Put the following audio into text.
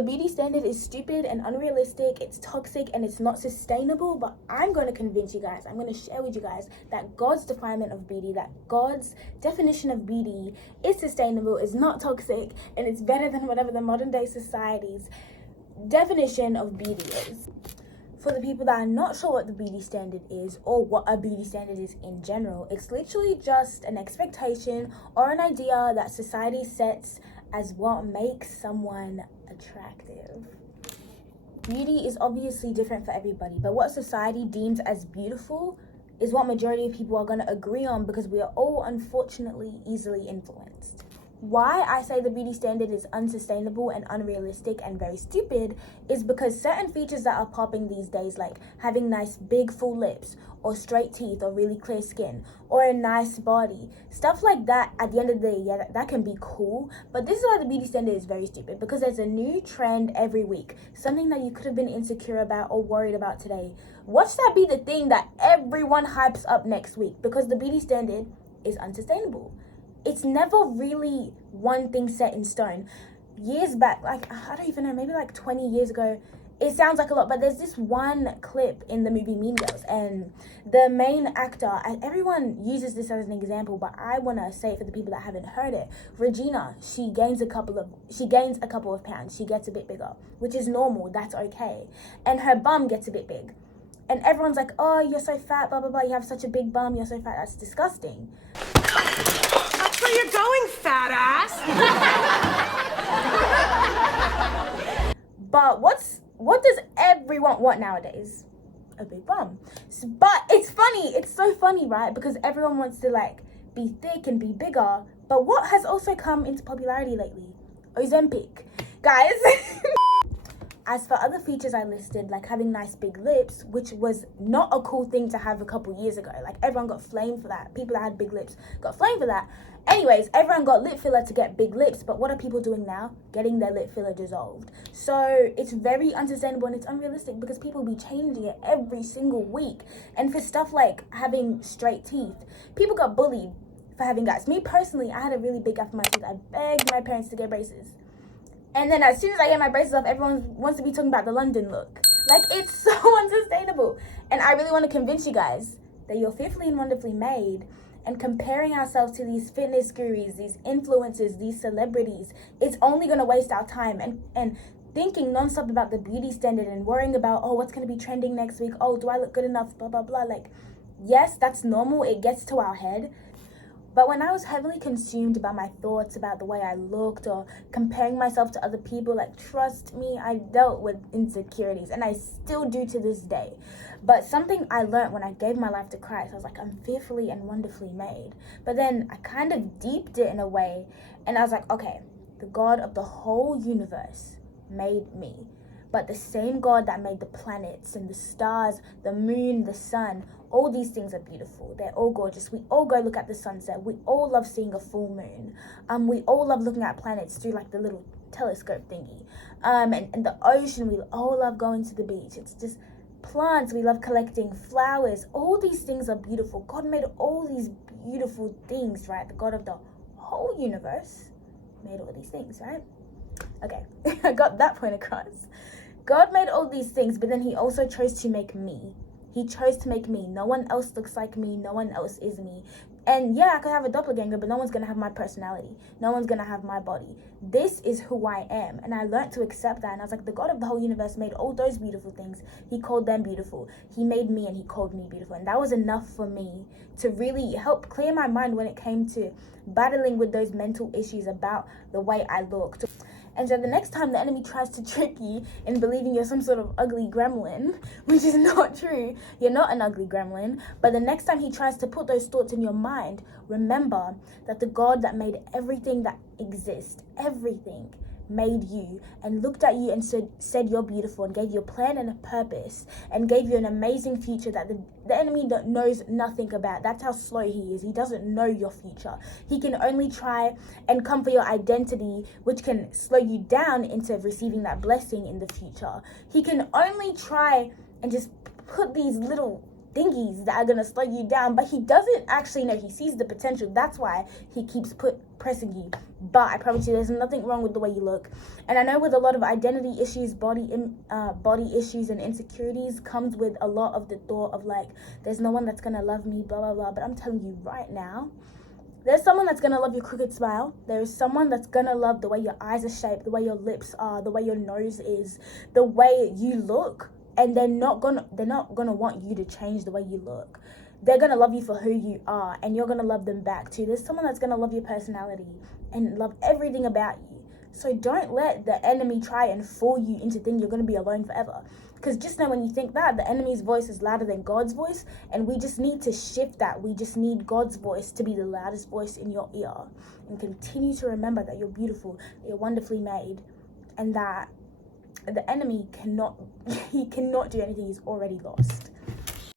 The beauty standard is stupid and unrealistic, it's toxic and it's not sustainable, but I'm going to convince you guys, I'm going to share with you guys that God's definement of beauty, that God's definition of beauty is sustainable, is not toxic, and it's better than whatever the modern day society's definition of beauty is. For the people that are not sure what the beauty standard is or what a beauty standard is in general, it's literally just an expectation or an idea that society sets as what makes someone attractive. Beauty is obviously different for everybody, but what society deems as beautiful is what majority of people are going to agree on because we are all unfortunately easily influenced. Why I say the beauty standard is unsustainable and unrealistic and very stupid is because certain features that are popping these days, like having nice big full lips or straight teeth or really clear skin or a nice body, stuff like that, at the end of the day, yeah, that can be cool, but this is why the beauty standard is very stupid, because there's a new trend every week, something that you could have been insecure about or worried about today. Watch that be the thing that everyone hypes up next week, because the beauty standard is unsustainable. It's never really one thing set in stone. Years back, like, I don't even know, maybe like 20 years ago, it sounds like a lot, but there's this one clip in the movie Mean Girls, and the main actor, and everyone uses this as an example, but I want to say it for the people that haven't heard it. Regina, she gains a couple of pounds. She gets a bit bigger, which is normal. That's okay. And her bum gets a bit big. And everyone's like, oh, you're so fat, blah, blah, blah. You have such a big bum. You're so fat. That's disgusting. That's where you're going, fat ass. But what does everyone want nowadays? A big bum. But it's funny. It's so funny, right? Because everyone wants to like be thick and be bigger. But what has also come into popularity lately? Ozempic. Guys. As for other features I listed, like having nice big lips, which was not a cool thing to have a couple years ago. Like, everyone got flamed for that. People that had big lips got flamed for that. Anyways, everyone got lip filler to get big lips, but what are people doing now? Getting their lip filler dissolved. So it's very unsustainable and it's unrealistic because people be changing it every single week. And for stuff like having straight teeth, people got bullied for having guys. Me personally, I had a really big gap in my teeth. I begged my parents to get braces. And then as soon as I get my braces off, everyone wants to be talking about the London look. Like, it's so unsustainable. And I really want to convince you guys that you're fearfully and wonderfully made. And comparing ourselves to these fitness gurus, these influencers, these celebrities, it's only going to waste our time. And thinking nonstop about the beauty standard and worrying about, oh, what's going to be trending next week? Oh, do I look good enough? Blah, blah, blah. Like, yes, that's normal. It gets to our head. But when I was heavily consumed by my thoughts about the way I looked or comparing myself to other people, like, trust me, I dealt with insecurities, and I still do to this day. But something I learned when I gave my life to Christ, I was like, I'm fearfully and wonderfully made. But then I kind of deeped it in a way, and I was like, okay, the God of the whole universe made me. But the same God that made the planets and the stars, the moon, the sun, all these things are beautiful. They're all gorgeous. We all go look at the sunset. We all love seeing a full moon. We all love looking at planets through like the little telescope thingy. And the ocean, we all love going to the beach. It's just plants. We love collecting flowers. All these things are beautiful. God made all these beautiful things, right? The God of the whole universe made all these things, right? Okay, I got that point across. God made all these things, but then he also chose to make me. He chose to make me. No one else looks like me. No one else is me. And yeah, I could have a doppelganger, but no one's going to have my personality. No one's going to have my body. This is who I am. And I learned to accept that. And I was like, the God of the whole universe made all those beautiful things. He called them beautiful. He made me and he called me beautiful. And that was enough for me to really help clear my mind when it came to battling with those mental issues about the way I looked. And so the next time the enemy tries to trick you in believing you're some sort of ugly gremlin, which is not true, you're not an ugly gremlin, but the next time he tries to put those thoughts in your mind, remember that the God that made everything that exists, everything, made you and looked at you and said you're beautiful and gave you a plan and a purpose and gave you an amazing future that the enemy knows nothing about. That's how slow he is. He doesn't know your future. He can only try and come for your identity, which can slow you down into receiving that blessing in the future. He can only try and just put these little thingies that are gonna slow you down, but he doesn't actually know. He sees the potential. That's why he keeps pressing you. But I promise you, there's nothing wrong with the way you look. And I know with a lot of identity issues, body issues and insecurities comes with a lot of the thought of like, there's no one that's gonna love me, blah blah blah. But I'm telling you right now, there's someone that's gonna love your crooked smile. There's someone that's gonna love the way your eyes are shaped, the way your lips are, the way your nose is, the way you look. And they're not gonna want you to change the way you look. They're gonna love you for who you are, and you're gonna love them back too. There's someone that's gonna love your personality and love everything about you. So don't let the enemy try and fool you into thinking you're gonna be alone forever. Because just know, when you think that, the enemy's voice is louder than God's voice, and we just need to shift that. We just need God's voice to be the loudest voice in your ear, and continue to remember that you're beautiful, that you're wonderfully made, and that the enemy cannot do anything. He's already lost.